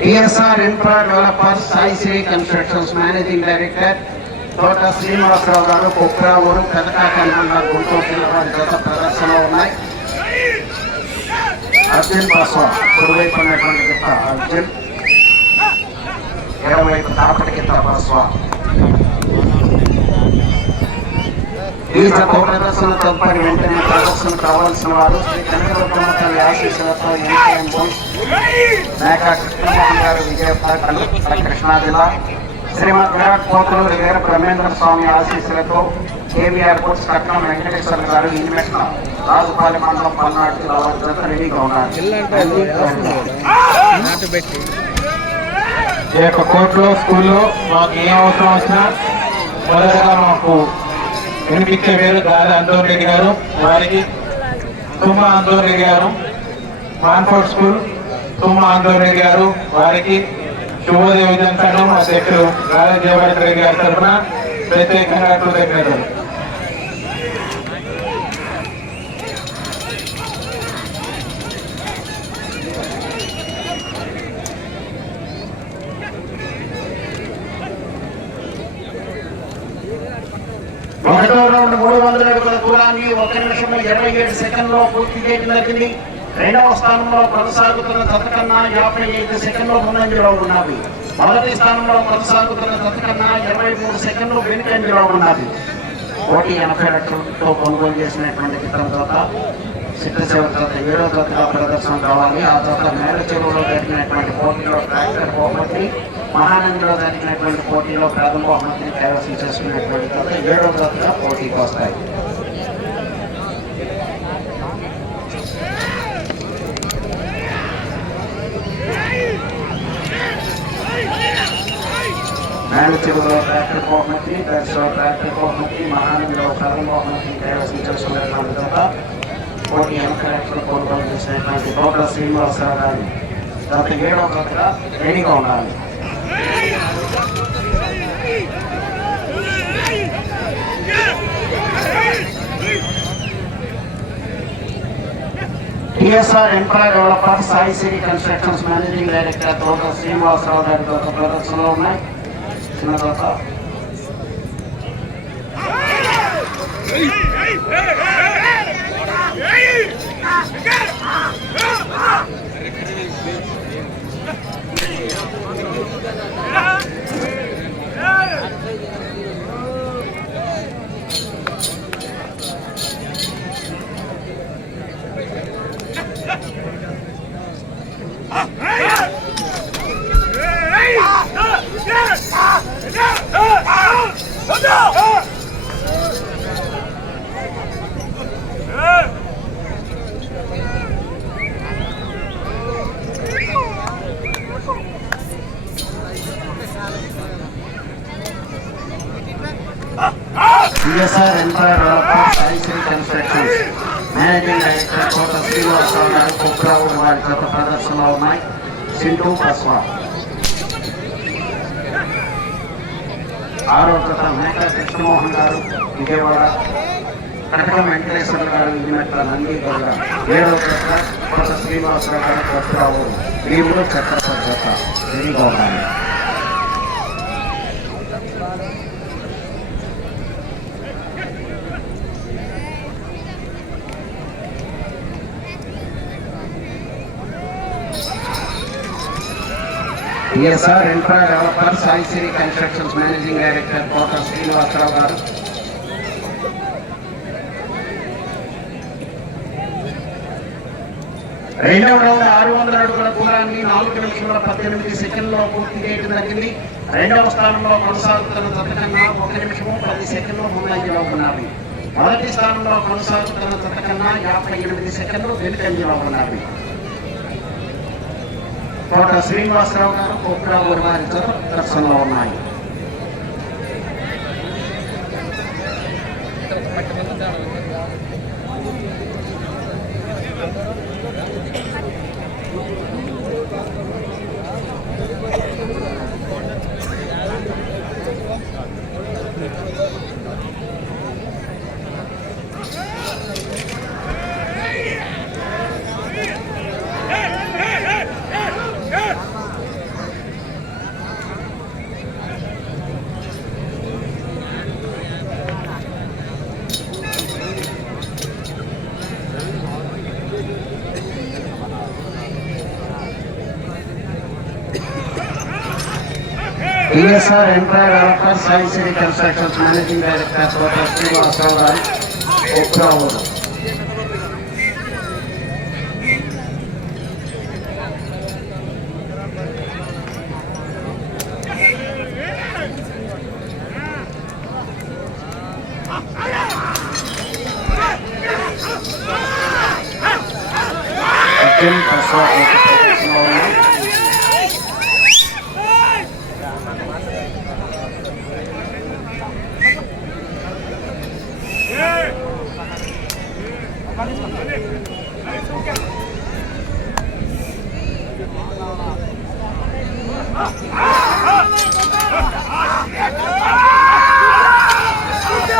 PSR infra developers Aishri constructions managing director Thota Srinivasarao గారు కుక్రావూరు పెదకాకల్మండ గుంటూరు జిల్లా వారి గత ప్రదర్శనలో ఉన్నాయి. అర్జున్ పాస్వాన్ కుడివైపు ఉన్నటువంటి గిత్త అర్జున్. ఎడమవైపు తాపటి గిత్త బస్వా ఈ జత ప్రదర్శన తదుపరి వెంటనే ప్రదర్శన కావాల్సిన వారు శ్రీ కనకదుర్గమ్మ తల్లి ఆశీస్సులతో ఎన్టీఎం బోస్ మేకా కృష్ణమోహన్ గారు విజయపాటలు కృష్ణా జిల్లా శ్రీమద్ విరాట్ కోతులూరి వీర బ్రహ్మేంద్ర స్వామి ఆశీస్సులతో కేవీఆర్ బుక్స్ కట్నం వెంకటేశ్వర గారు ఇన్వెస్ట్ రాజుపాలి మండలం పల్నాడు జత రెడీగా ఉన్నారు. ఈ యొక్క కోర్టులో స్కూల్లో మాకు ఏం అవసరం వచ్చినా మొదటగా మాకు వినిపించే వేరు గాలి అంతోన్ రెడ్డి గారు వారికి తుమ్మ అంతోన్ రెడ్డి గారు మాన్ఫోర్డ్ స్కూల్ తుమ్మ అంతోన్ రెడ్డి గారు వారికి శుభోదయ విధంగా సంఘం అధ్యక్షుడు గాలి జయవర్ధన్ రెడ్డి గారి తరఫున ప్రత్యేకంగా కృతజ్ఞతలు. ఒకటో రౌండ్ మూడు వందల అడుగుల దూరాన్ని ఒక నిమిషం ఇరవై ఏడు సెకండ్లో పూర్తి చేయడం జరిగింది. రెండవ స్థానంలో కొనసాగుతున్న జత కన్నా యాభై ఐదు సెకండ్లు ముందంజలో ఉన్నది మొదటి స్థానంలో కొనసాగుతున్న జత కన్నా ఇరవై మూడు సెకండ్లు వెనుకంజలో ఉన్నది కోటి ఎనభై లక్షలతో కొనుగోలు చేసినటువంటి చిత్రం జత చిత్రసేవ జత ఏడో జతగా ప్రదర్శన కావాలి. ఆ జత మేడ చెరువులో జరిగినటువంటి పోటీలో ట్రాక్టర్ బహుమతి మహానందిలో జరిగినటువంటి పోటీలో ప్రథమ బహుమతిని కైవసం చేసుకున్నటువంటి జత ఏడో జతగా పోటీకి వస్తాయి మేడ చెరువులో ట్రాక్టర్ బహుమతి దర్శలో ట్రాక్టర్ బహుమతి మహానందిలో ప్రథమ బహుమతిని కైవసం చేసుకున్నటువంటి తర్వాత కోటి ఎనభై లక్షల కొనుగోలు చేసినటువంటి తోట శ్రీనివాసరావు గారి గత ఏడవ జతగా రెడీగా ఉండాలి TSR employ developer Sai Siri constructions managing director Thota Srinivasarao గారి గత ప్రదర్శనలో ఉన్నాయి చిన్న తోట CSR employer developer Sai Sri constructions managing director Kota Srinivasarao గారు కుక్రావుడు వారి జత ప్రదర్శనలో ఉన్నాయి సింటూ బస్వా ఆరో జత మేకా కృష్ణమోహన్ గారు విజయవాడ కటకం వెంకటేశ్వర గారు ఇన్నట్ల నంది గౌడ ఏడో జత కోట శ్రీనివాసరావు గారు కుక్రావు వీరుడు చక్ర జత రెడీగా ఉండాలి TSR infra developer Sai Siri constructions managing director Kota Srinivasarao గారు రెండవ రౌండ్ ఆరు వందల అడుగుల దూరాన్ని నాలుగు నిమిషముల పద్దెనిమిది సెకండ్లో పూర్తి చేయడం జరిగింది. రెండవ స్థానంలో కొనసాగుతున్న జతకన్నా ఒక నిమిషము పది సెకండ్లు ముందంజలో ఉన్నవి. మొదటి స్థానంలో కొనసాగుతున్న జతకన్నా యాభై ఎనిమిది సెకండ్లు వెనుకంజలో ఉన్నవి. కోట శ్రీనివాసరావు గారు కోట్రావు వారి జత ప్రదర్శనలో ఉన్నాయి. TSR employ developer Sai Sri constructions managing director Thota Srinivasarao గారు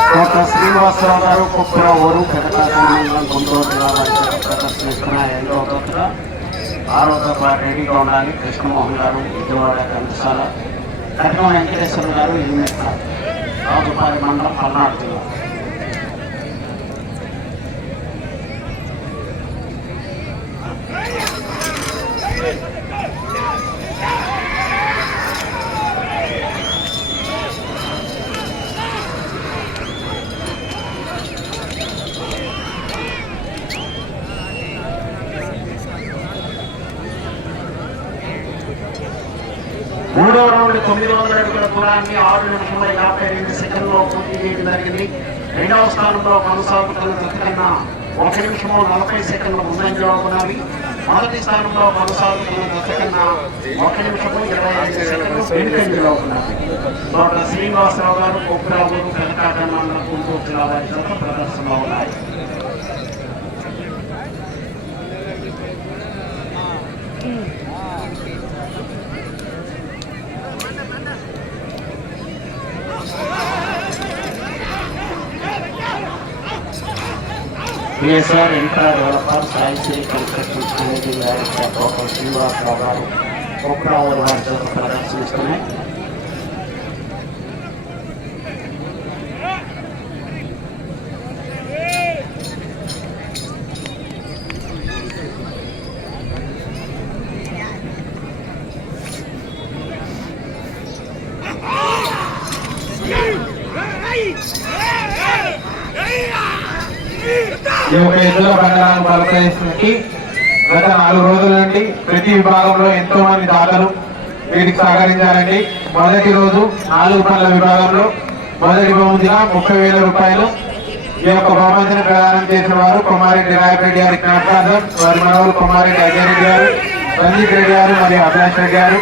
కోట శ్రీనివాసరావు గారు కుప్పరావు పెదకాశం మండలం గుంటూరు జిల్లా వారి చేత ప్రదర్శనిస్తున్న ఐదవ దత్తగా రెడీగా ఉండాలి. కృష్ణమోహన్ గారు విజయవాడ కంటసాల కట్నం వెంకటేశ్వర గారు ఇల్మెట్ల రాజుపాలి మండలం పల్నాడు జిల్లా మూడో రౌండ్ తొమ్మిది వందల అడుగుల దూరాన్ని ఆరు నిమిషముల యాభై రెండు సెకండ్లో పూర్తి చేయడం జరిగింది. రెండవ స్థానంలో కొనసాగుతున్న జత కన్నా ఒక నిమిషము నలభై సెకండ్ల ముందంజలో ఉన్నవి మొదటి స్థానంలో కొనసాగుతున్న జత కన్నా ఒక నిమిషము ఇరవై ఐదు సెకండ్లు వెనుకంజలో ఉన్నవి తోట శ్రీనివాసరావు గారు కొబ్బరావు కనకాట మండలం గుంటూరు జిల్లా వారి జత ప్రదర్శనలో ఉన్నాయి. PSR infra developer Sai Sri constructions managing director doctor Srinivasarao గారు కుప్పరావు వారి చేత ప్రదర్శనిస్తున్నాయి ఈ యొక్క ఎద్దుల బంగారం గత నాలుగు రోజుల నుండి ప్రతి విభాగంలో ఎంతో మంది దాతలు వీటికి సహకరించారండి. మొదటి రోజు నాలుగు పనుల విభాగంలో మొదటి బహుమతిగా ముప్పై వేల రూపాయలు ఈ యొక్క బహుమతిని ప్రదానం చేసిన వారు కుమారెడ్డి రాయపరెడ్డి గారి జ్ఞాపకార్థం వారి మనవరు కుమారెడ్డి అజయరెడ్డి గారు రంజిత్ రెడ్డి గారు మరియు అభిలాష్ రెడ్డి గారు.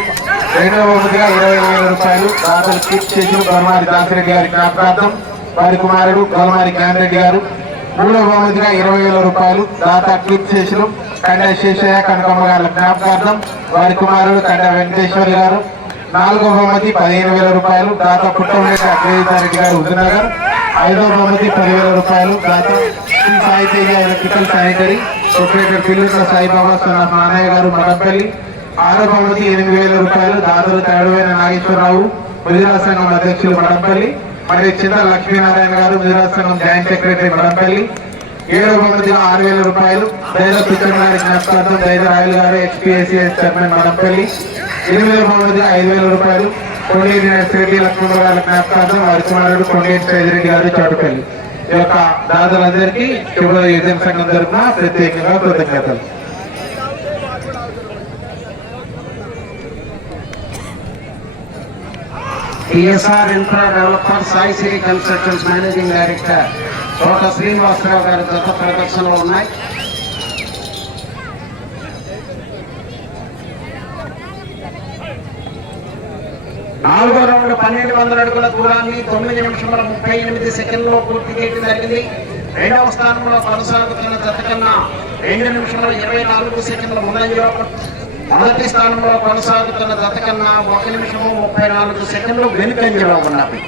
రెండవ బహుమతిగా ఇరవై వేల రూపాయలు దాతలు కిట్ చేసి గొలమారి దాసిరెడ్డి గారి జ్ఞాపకార్థం వారి కుమారుడు గొలమారి జ్ఞానరెడ్డి గారు. మూడవ బహుమతిగా ఇరవై వేల రూపాయలు దాత క్లిప్ శేషులు కండ శేషయ్య కనకమ్మ గారి జ్ఞాపకార్థం వారి కుమారుడు కండ వెంకటేశ్వర్ గారు. నాలుగో బహుమతి పదిహేను వేల రూపాయలు దాత పుట్టమరెడ్డి అగ్రహితారెడ్డి గారు ఉదయనగర్. ఐదో బహుమతి పదివేల రూపాయలు దాత Sri Sai Teja electrical sanitary proprietor Pillutla Saibaba Sanna Nanaiah గారు మడంపల్లి ఆరో బహుమతి ఎనిమిది వేల రూపాయలు దాతలు తేడవైన నాగేశ్వరరావు ముదిరాజ్ సంఘం అధ్యక్షులు మడంపల్లి మరి చిన్న లక్ష్మీనారాయణ గారు గుజరాత్ సంఘం జాయింట్ సెక్రటరీ మడంపల్లి ఏడవ బహుమతిగా ఆరు వేల రూపాయలు. దైద పిచ్చర్ గారి జ్ఞాపకార్థం దైద రాయల్ గారు హెచ్పిఎస్సిఎస్ చైర్మన్ మడంపల్లి ఎనిమిదవ బహుమతిగా ఐదు వేల రూపాయలు. కొండేటి నర్సిరెడ్డి లక్ష్మణ గారి జ్ఞాపకార్థం వారి కుమారుడు కొండేటి సైదిరెడ్డి గారు చోటుపల్లి. ఈ యొక్క దాతలందరికీ శుభ యుద్ధం సంఘం తరఫున ప్రత్యేకంగా కృతజ్ఞతలు. TSR infra developer Sai Sri constructions managing director Thota Srinivasarao గారి గత ప్రదర్శనలు ఉన్నాయి. నాలుగో రౌండ్ పన్నెండు వందల అడుగుల దూరాన్ని తొమ్మిది నిమిషముల ముప్పై ఎనిమిది సెకండ్లో పూర్తి చేయడం జరిగింది. రెండవ స్థానంలో కొనసాగుతున్న జత కన్నా రెండు నిమిషముల ఇరవై నాలుగు సెకండ్ల ముందంజలో మొదటి స్థానంలో కొనసాగుతున్న జత కన్నా ఒక నిమిషము ముప్పై నాలుగు సెకండ్లు వెనుకంజలో ఉన్నవి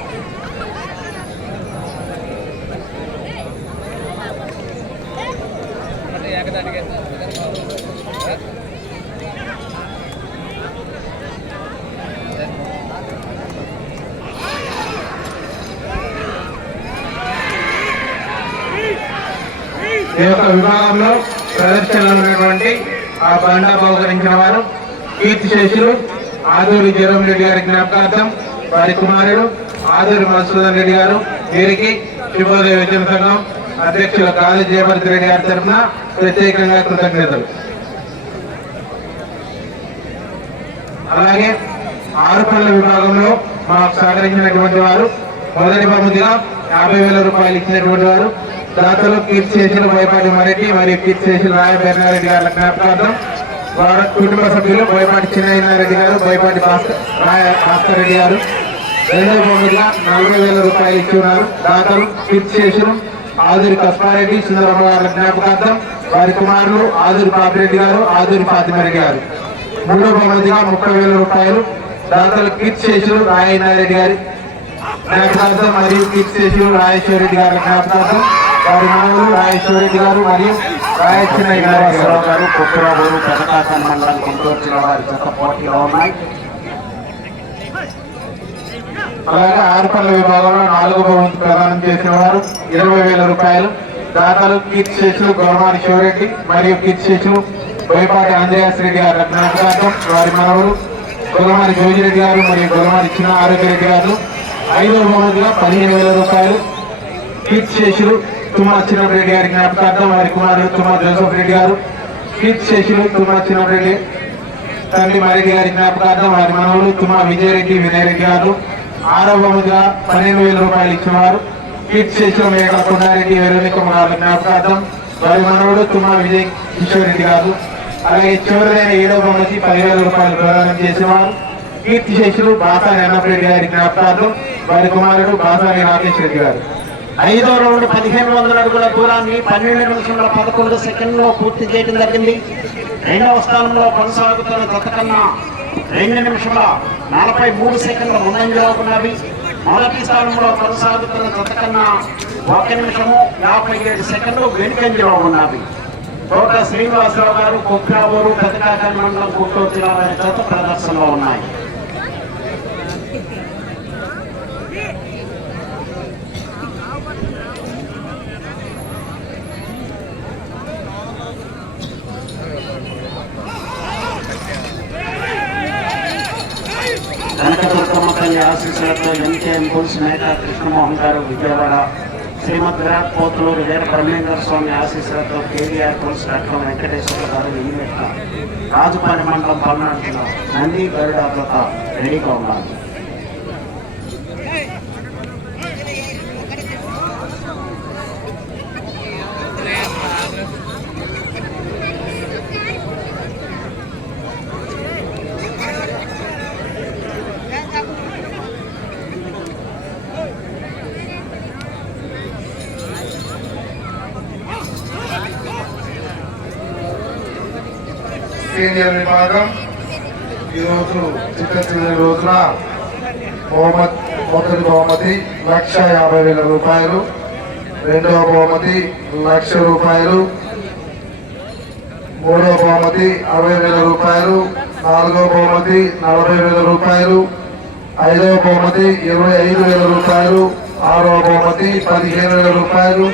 ఈ యొక్క విభాగంలో ప్రదర్శనలో ఉన్నటువంటి ఆ బండ బహుకరించిన వారు కీర్తి శేషులు ఆదూరి జరం రెడ్డి గారి జ్ఞాపకార్థం వారి కుమారుడు ఆదూరి మధుసూదన్ రెడ్డి గారు వీరికి శుభోదయ విద్యుల సంఘం అధ్యక్షులు కాళీ జయభరత్ రెడ్డి గారి తరఫున ప్రత్యేకంగా కృతజ్ఞతలు. అలాగే ఆరుపల్ల విభాగంలో మాకు సహకరించినటువంటి వారు మొదటి బహుమతిగా యాభై వేల రూపాయలు ఇచ్చినటువంటి వారు దాతలు కీర్తి చేసిన బోయపాటి మరెడ్డి మరియు కీర్తి చేసిన రాయ గారి జ్ఞాపకార్థం వారి కుటుంబ సభ్యులు బోయపాటి చిన్నారెడ్డి గారు బోయపాటి రాయ భాస్కర్ రెడ్డి గారు. రెండో బహుమతిగా నలభై వేల రూపాయలు ఇచ్చి ఉన్నారు. దాతలు కీర్తి చేసిన ఆదూరి కస్పారెడ్డి సుందరమ్మ గారి జ్ఞాపకార్థం వారి కుమారులు ఆదురి పాపిరెడ్డి గారు ఆదురి ఫాతిమారెడ్డి గారు. మూడో బహుమతిగా ముప్పై వేల రూపాయలు దాతలు కీర్తి శేషులు రాయనారెడ్డి గారి జ్ఞాపకార్థం మరియు కీర్తి శేషులు రాజేశ్వరరెడ్డి గారి జ్ఞాపకార్థం వారి మనవలు రాజేశ్వరరెడ్డి గారు మరియు రాయచిన్నయ్య గారు శ్రీనివాసరావు గారు కుక్కురాబూరు పెదకాకన్ మండలం గుంటూరు జిల్లా వారి చెత్త పోటీలో ఉన్నాయి. అలాగే ఆరుపల్లి విభాగంలో నాలుగు బహుమతి ప్రదానం చేసిన వారు ఇరవై వేల రూపాయలు దాతలు కీర్తి శేషులు గౌరవాణి శివరెడ్డి మరియు కీర్తి శేషులు బోయపాటి ఆంజనేయశ్రెడ్డి గారు గారి వారి మనవలు గొలమారి జోజిరెడ్డి గారు మరియు గొలమారి చిన్న ఆరోగ్యరెడ్డి గారు. ఐదవ బహుమతిగా పదిహేను వేల రూపాయలు కీర్తి శేషులు తుమ్మల చిన్నరెడ్డి గారి జ్ఞాపకార్థం వారి కుమారుడు తుమ్మల జోసఫ్ రెడ్డి గారు. కీర్తి శేషులు తుమ్మల చిన్నరెడ్డి తండ్రి మారెడ్డి గారి జ్ఞాపకార్థం వారి మనవులు తుమ్మల విజయరెడ్డి వినయరెడ్డి గారు. ఆరో బహుమతిగా పన్నెండు వేల రూపాయలు ఇచ్చినవారు. కీర్తి శేషులు మేకల కొండారెడ్డి వెరునికమ్మ గారి జ్ఞాపకార్థం వారి మనవుడు తుమ్మల విజయ్ కిషోర్ రెడ్డి గారు. అలాగే చివరిదైన ఏడవ బహుమతి పదివేల రూపాయలు ప్రదానం చేసేవారు. కీర్తి శేషులు బాసాని అన్నప్రెడ్డి గారి జ్ఞాపకార్థం వారి కుమారుడు బాసాని రాకేష్ రెడ్డి గారు. ఐదో రౌండ్ పదిహేను వందల అడుగుల దూరాన్ని పన్నెండు నిమిషంలో పదకొండు సెకండ్లో పూర్తి చేయడం జరిగింది. రెండవ స్థానంలో కొనసాగుతున్న జతకన్నా రెండు నిమిషాల నలభై మూడు సెకండ్ల ముందంజలో ఉన్నవి. మొదటి స్థానంలో కొనసాగుతున్న జతకన్నా ఒక నిమిషము యాభై ఏడు సెకండ్లు వెనుకంజలో ఉన్నవి. తోట శ్రీనివాసరావు గారు కుక్రావూరు పెదకాకల్ మండలం గుంటూరు జిల్లా జత ప్రదర్శనలో ఉన్నాయి. కనకదుర్గమ్మ ఆశీస్సులతో ఎంకేఎం పుల్స్ నేత కృష్ణమోహన్ గారు విజయవాడ శ్రీమద్ విరాట్ పోతులూరు వీర బ్రహ్మేంద్ర స్వామి ఆశీస్సులతో కేవీఆర్ పుల్స్ డాక్టర్ వెంకటేశ్వర గారు ఈమెట్ల రాజుపాలి మండలం పల్నాడు నంది గరుడ జత రెడీగా ఉండాలి సీనియర్ విభాగం. ఈరోజు చిట్ట చివరి రోజున బహుమతి మొదటి బహుమతి లక్ష యాభై వేల రూపాయలు రెండవ బహుమతి లక్ష రూపాయలు మూడవ బహుమతి అరవై వేల రూపాయలు నాలుగవ బహుమతి నలభై వేల రూపాయలు ఐదవ బహుమతి ఇరవై ఐదు వేల రూపాయలు ఆరవ బహుమతి పదిహేను వేల రూపాయలు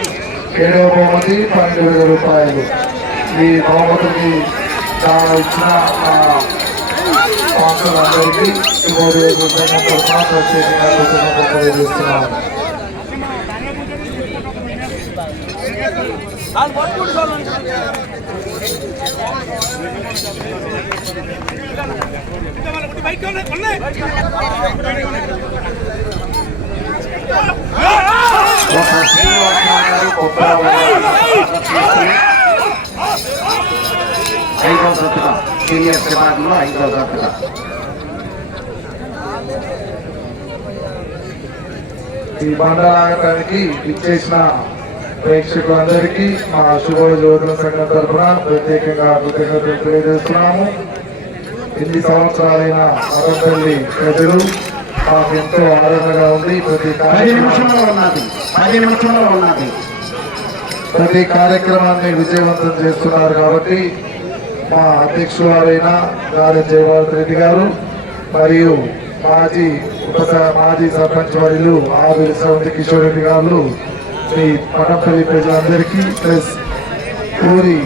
ఏడవ బహుమతి పన్నెండు వేల రూపాయలు. ఈ బహుమతికి ఇచ్చిన స్పాన్సర్లందరికీ ప్రత్యేకంగా కృతజ్ఞతలు తెలియజేస్తున్నాను ఒక ఐదో జతగా సీనియర్స్ విభాగంలో ఐదో జతగా ఈ బండలాగటానికి ఇచ్చేసిన ప్రేక్షకులందరికీ మా శుభోదయోధుల సంఘం తరఫున ప్రత్యేకంగా కృతజ్ఞతలు తెలియజేస్తున్నాము. ఎన్ని సంవత్సరాలైన మదనపల్లి ప్రజలు మాకు ఎంతో ఆదరణగా ఉంది ప్రతి పది కార్యక్రమం నిమిషంలో ఉన్నది పది నిమిషంలో ఉన్నది. ప్రతి కార్యక్రమాన్ని విజయవంతం చేస్తున్నారు కాబట్టి మా అధ్యక్షులైన గాలి జయభారత్ రెడ్డి గారు మరియు మాజీ ఉప మాజీ సర్పంచ్ మరియు ఆవిరి శ్రవంతి కిషోర్ రెడ్డి గారు మీ పటంపల్లి ప్రజలందరికీ ప్లస్ పూరి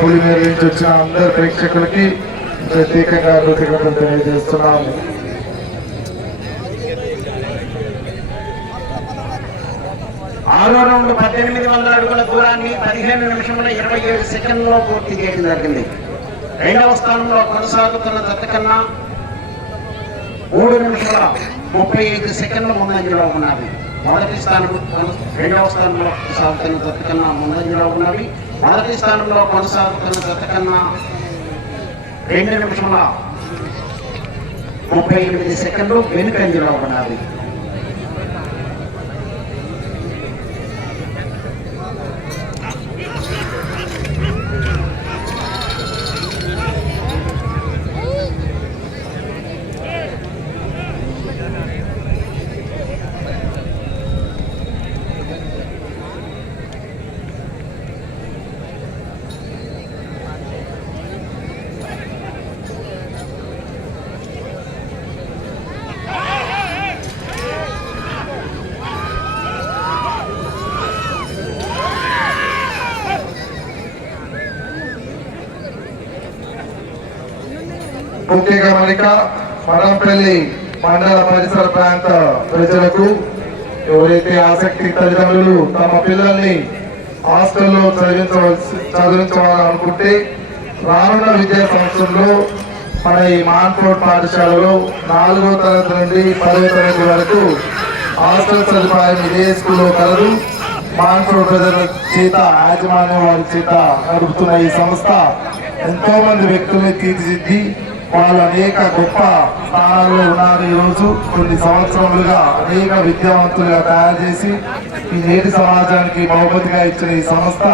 పులిమేర నుంచి వచ్చిన అందరు ప్రేక్షకులకి ప్రత్యేకంగా కృతజ్ఞతలు తెలియజేస్తున్నాము. ఆరు వందల పద్దెనిమిది వందల అడుగుల దూరాన్ని పదిహేను నిమిషంలో ఇరవై ఏడు సెకండ్లో పూర్తి చేయడం జరిగింది. రెండవ స్థానంలో కొనసాగుతున్న జత కన్నా మూడు నిమిషాల ముప్పై ఐదు సెకండ్ల ముందంజలో ఉన్నవి. మొదటి స్థానంలో రెండవ స్థానంలో కొనసాగుతున్న జత కన్నా ముందంజలో ఉన్నవి. మొదటి స్థానంలో కొనసాగుతున్న జత కన్నా రెండు నిమిషముల ముప్పై ఎనిమిది సెకండ్లు వెనుకంజలో ఉన్నవి. ముఖ్య గమనిక మనంపల్లి మండల పరిసర ప్రాంత ప్రజలకు ఎవరైతే ఆసక్తి తల్లిదండ్రులు తమ పిల్లల్ని హాస్టల్లో చదివించవలసి చదివించాలనుకుంటే రానున్న విద్యా సంవత్సరంలో మన ఈ మాన్ఫోర్డ్ పాఠశాలలో నాలుగో తరగతి నుండి పదవ తరగతి వరకు హాస్టల్ సదుపాయం ఇదే స్కూల్లో కలదు. మాన్ఫోర్డ్ ప్రజల చేత యాజమాన్యం వారి చేత నడుపుతున్న ఈ సంస్థ ఎంతో మంది వ్యక్తుల్ని తీర్చిదిద్ది వాళ్ళు అనేక గొప్ప స్థానాల్లో ఉన్నారు ఈరోజు. కొన్ని సంవత్సరములుగా అనేక విద్యావంతులుగా తయారు చేసి ఈ నేటి సమాజానికి బహుమతిగా ఇచ్చిన ఈ సంస్థ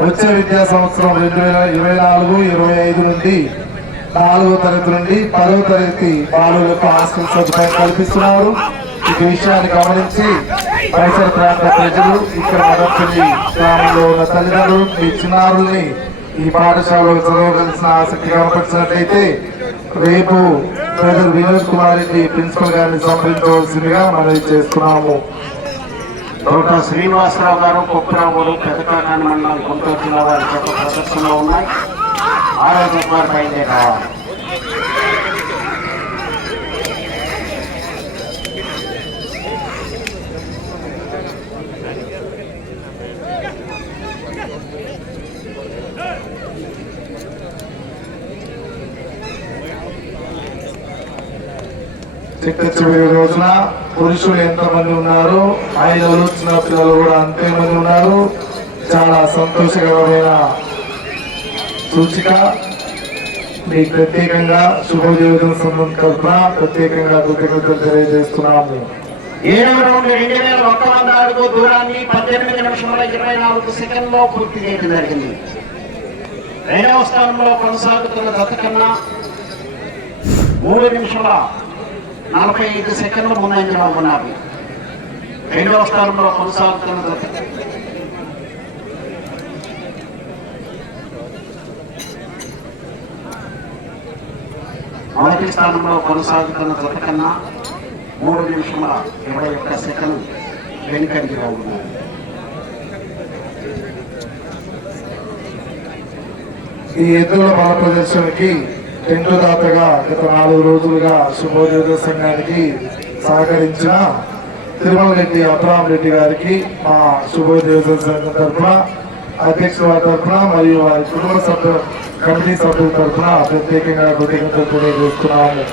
వచ్చే విద్యా సంవత్సరం రెండు వేల ఇరవై నాలుగు ఇరవై ఐదు నుండి నాలుగో తరగతి నుండి పదో తరగతి బాలులకు హాస్టల్ సదుపాయం కల్పిస్తున్నారు. ఈ విషయాన్ని గమనించి పరిసర ప్రాంత ప్రజలు ఇక్కడ మొదటి గ్రామంలో ఉన్న తల్లిదండ్రులు మీ చిన్నారుల్ని ఈ పాఠశాలలో చదవవలసిన ఆసక్తి కనపరిచినట్లయితే రేపు బ్రదర్ వినోద్ కుమార్ రెడ్డి ప్రిన్సిపల్ గారిని సంప్రదించవలసిందిగా మనవి చేస్తున్నాము. డాక్టర్ శ్రీనివాసరావు గారు కుప్పరావులు పెదకాకాని మండలం గుంటూరు జిల్లా వారి ప్రదర్శనలో ఉన్నాయి. ఆరోగ్య కుమార్ బయలుదేరావాలి చిట్ట చివరి రోజున పురుషులు ఎంతమంది ఉన్నారు మహిళలు చిన్న పిల్లలు కూడా అంతే మంది ఉన్నారు. చాలా సంతోషకరమైన సూచిక. మీకు ప్రత్యేకంగా శుభోదయోజన సంబంధం కల్పన ప్రత్యేకంగా కృతజ్ఞతలు తెలియజేస్తున్నాము. ఏడవ రౌండ్ రెండు వేల ఒక్క వంద అడుగు దూరాన్ని పద్దెనిమిది నిమిషముల ఇరవై నాలుగు సెకండ్లో పూర్తి చేయడం జరిగింది. రెండవ స్థానంలో కొనసాగుతున్న జత కన్నా మూడు నిమిషముల నలభై ఐదు సెకండ్ల ముందంజలో ఉన్నవి రెండవ స్థానంలో కొనసాగుతున్న మొదటి స్థానంలో కొనసాగుతున్న జత కన్నా మూడు నిమిషముల ఇరవై ఒక్క సెకండ్ వెనుకంజలో ఉన్నారు ఈ ఎద్దుల బల ప్రదర్శనకి టెంటు దాతగా గత నాలుగు రోజులుగా శుభోదయ సంఘానికి సహకరించిన తిరుమల రెడ్డి అబ్రామ్ రెడ్డి గారికి మా శుభోదయ సంఘం తరఫున అధ్యక్షుల వారి తరఫున మరియు వారి కుటుంబ సభ్యుల కమిటీ సభ్యుల తరఫున ప్రత్యేకంగా కృతజ్ఞతలు తెలియజేస్తున్నాము.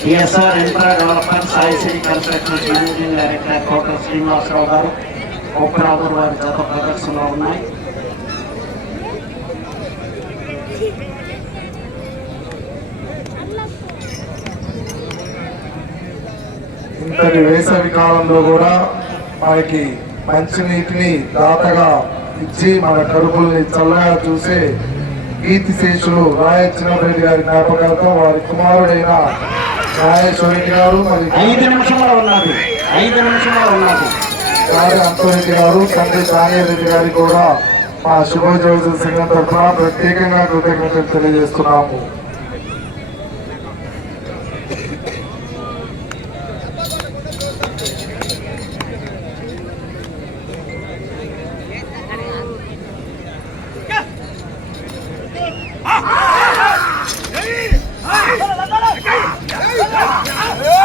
TSR infra development Saisri construction managing director Kota Srinivasarao గారు ఉప్పరాపూర్ వారి జత ప్రదర్శనలో ఉన్నాయి. ఇంతటి వేసవి కాలంలో కూడా మనకి మంచినీటిని దాతగా ఇచ్చి మన కడుపుల్ని చల్లగా చూసే కీర్తి శేషులు రాయచిన్నరెడ్డి గారి జ్ఞాపకాలతో వారి కుమారుడైన రాయేశ్వరెడ్డి గారు మరి ఐదు నిమిషంలో ఉన్నది. ఐదు నిమిషంలో ఉన్నది. గారి అంతరెడ్డి గారు తండ్రి రెడ్డి గారికి కూడా మా శుభోజ్యోతి సంఘం తరఫున ప్రత్యేకంగా కృతజ్ఞతలు తెలియజేస్తున్నాము.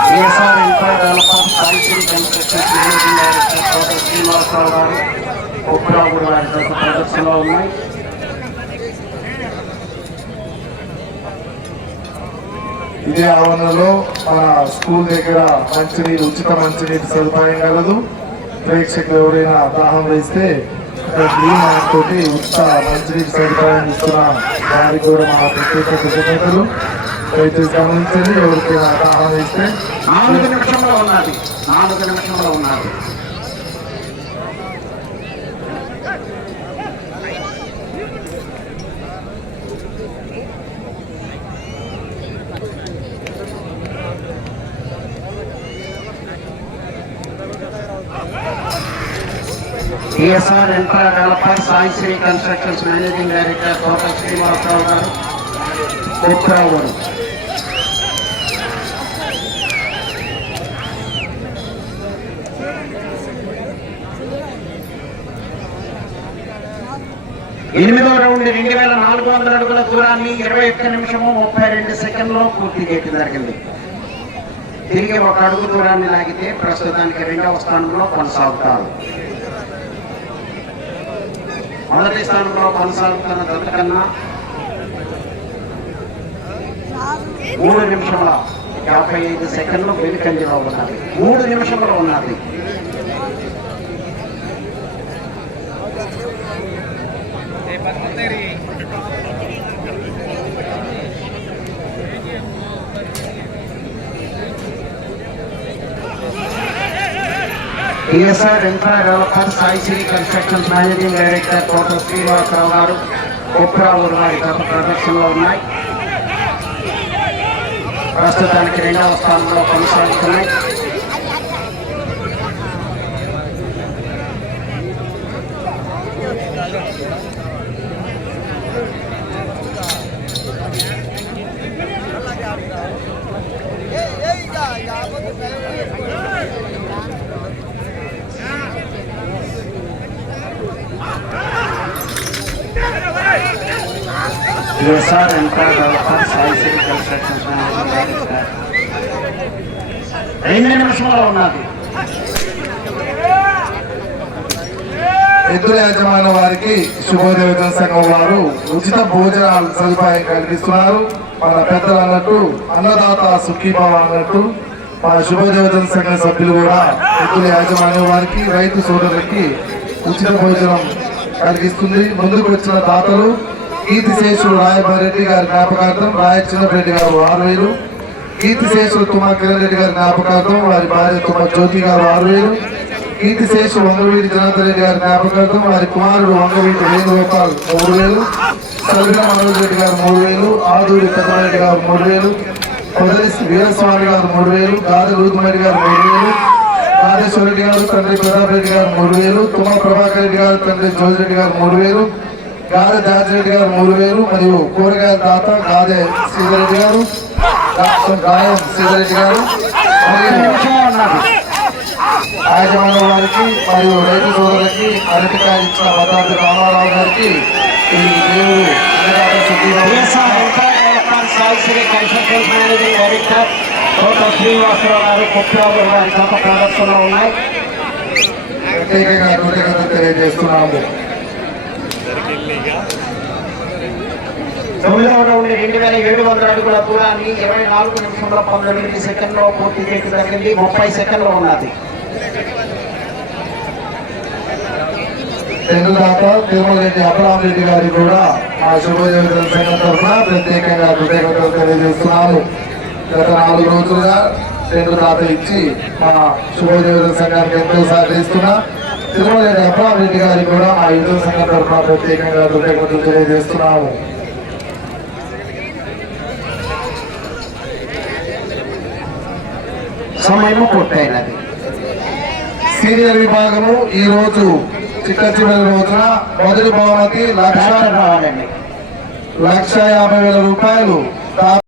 TSR infra development Saisri Srinivasarao గారు ఉప్పురావు గారి ప్రదర్శనలో ఉన్నాయి ఇదే ఆవరణలో మన స్కూల్ దగ్గర మంచినీరు ఉచిత మంచినీటి సదుపాయం కలదు. ప్రేక్షకులు ఎవరైనా దాహం వేస్తే గ్రీన్ మ్యాట్ తోటి ఉచిత మంచినీటి సదుపాయం ఇస్తున్న వారికి కూడా మా ప్రత్యేక కృతజ్ఞతలు. దయచేసి గమనించండి ఎవరికైనా దాహం వేస్తే నాలుగు నిమిషంలో ఉన్నది. నాలుగు నిమిషంలో ఉన్నది. CSR infra developer Sai Sri constructions managing director Kota Srinivasarao గారు. కోట్రావు గారు ఎనిమిదో రౌండ్ రెండు వేల నాలుగు వందల అడుగుల దూరాన్ని ఇరవై ఒక్క నిమిషము ముప్పై రెండు సెకండ్లో పూర్తి చేయడం జరిగింది తిరిగి ఒక అడుగు దూరాన్ని లాగితే ప్రస్తుతానికి రెండవ స్థానంలో కొనసాగుతారు. మొదటి స్థానంలో కొనసాగుతున్న జత కన్నా మూడు నిమిషముల యాభై ఐదు సెకండ్లు వెనుకంజలో ఉన్నది మూడు నిమిషంలో ఉన్నది TSR infra developer Sai Sri constructions managing director Kota Srinivasarao గారు కుప్రావు వారి గత ప్రదర్శనలో ఉన్నాయి. ప్రస్తుతానికి రెండవ స్థానంలో కొనసాగుతున్నాయి. TSR infra developer Sai Sri constructions రెండు నిమిషంలో ఉన్నది. ఎద్దుల యజమాన వారికి శుభోదయోజన సంఘం వారు ఉచిత భోజనాలు సదుపాయం కల్పిస్తున్నారు. మన పెద్దలు అన్నట్టు అన్నదాత సుఖీభావ అన్నట్టు మన శుభోదయోజన సంఘం సభ్యులు కూడా ఎద్దుల యాజమాన్యం వారికి రైతు సోదరులకి ఉచిత భోజనం కలిగిస్తుంది. ముందుకు వచ్చిన దాతలు కీర్తిశేషులు రాయభారెడ్డి గారి జ్ఞాపకార్థం రాయ చిన్నరెడ్డి గారు ఆరు వేలు కీర్తిశేషులు తుమ్మా కిరణ్ రెడ్డి గారి జ్ఞాపకార్థం వారి భార్య తుమ్మ జ్యోతి గారు ఆరు వేలు కీర్తిశేషు వంగవీటి జనార్దన్ రెడ్డి గారి జ్ఞాపకార్థం వారి కుమారుడు వంగవీటి వేణుగోపాల్ మూడు వేలు సల్గా మనోజ్ రెడ్డి గారు మూడు వేలు ఆదూరి పెద్దరెడ్డి గారు మూడు వేలు పొదలి వీరస్వామి గారు మూడు వేలు గాది రూతుమరెడ్డి గారు మూడు వేలు రాజేశ్వర రెడ్డి గారు తండ్రి ప్రతాప్ రెడ్డి గారు మూడు వేలు తుమ్మ ప్రభాకర్ రెడ్డి గారు తండ్రి జోజిరెడ్డి గారు మూడు వేలు గాదె దాజిరెడ్డి గారు మూడు వేలు మరియు కూరగాయల దాత గాదె శ్రీధరెడ్డి గారు డాక్టర్ గాయం శ్రీధరెడ్డి గారు యాజమాన్య వారికి మరియు రైతు సోదరులకి అరటికాయ ఇచ్చిన భద్రాద్రి రామారావు గారికి ఈ దేవుడు శ్రీనివాసరావు గారు ప్రదర్శనలో ఉన్నాయి. తెలియజేస్తున్నాము. తొమ్మిదవ రౌండ్ రెండు వేల ఏడు వందల అడుగుల దూరాన్ని ఇరవై నాలుగు నిమిషంలో పంతొమ్మిది సెకండ్లో పూర్తి చేయడం జరిగింది ముప్పై సెకండ్లో ఉన్నది. తెలుగుదాత తిరుమల రెడ్డి అబ్రహాం రెడ్డి గారికి కూడా మా శుభోదయ సంఘం తరఫున ప్రత్యేకంగా కృతజ్ఞతలు తెలియజేస్తున్నాము గత నాలుగు రోజులుగా రెండు దాత ఇచ్చి మా శుభోదయ సంఘానికి ఎంతో సహకరిస్తున్న. తిరుమల రెడ్డి అబ్రహాం రెడ్డి గారికి కూడా మా యువ సంఘం తరఫున ప్రత్యేకంగా కృతజ్ఞతలు తెలియజేస్తున్నాము. సమయం పూర్తయినది. సీనియర్ విభాగము ఈ రోజు చిట్ట చివరి రోజున మొదటి బహుమతి లక్ష లక్ష యాభై వేల రూపాయలు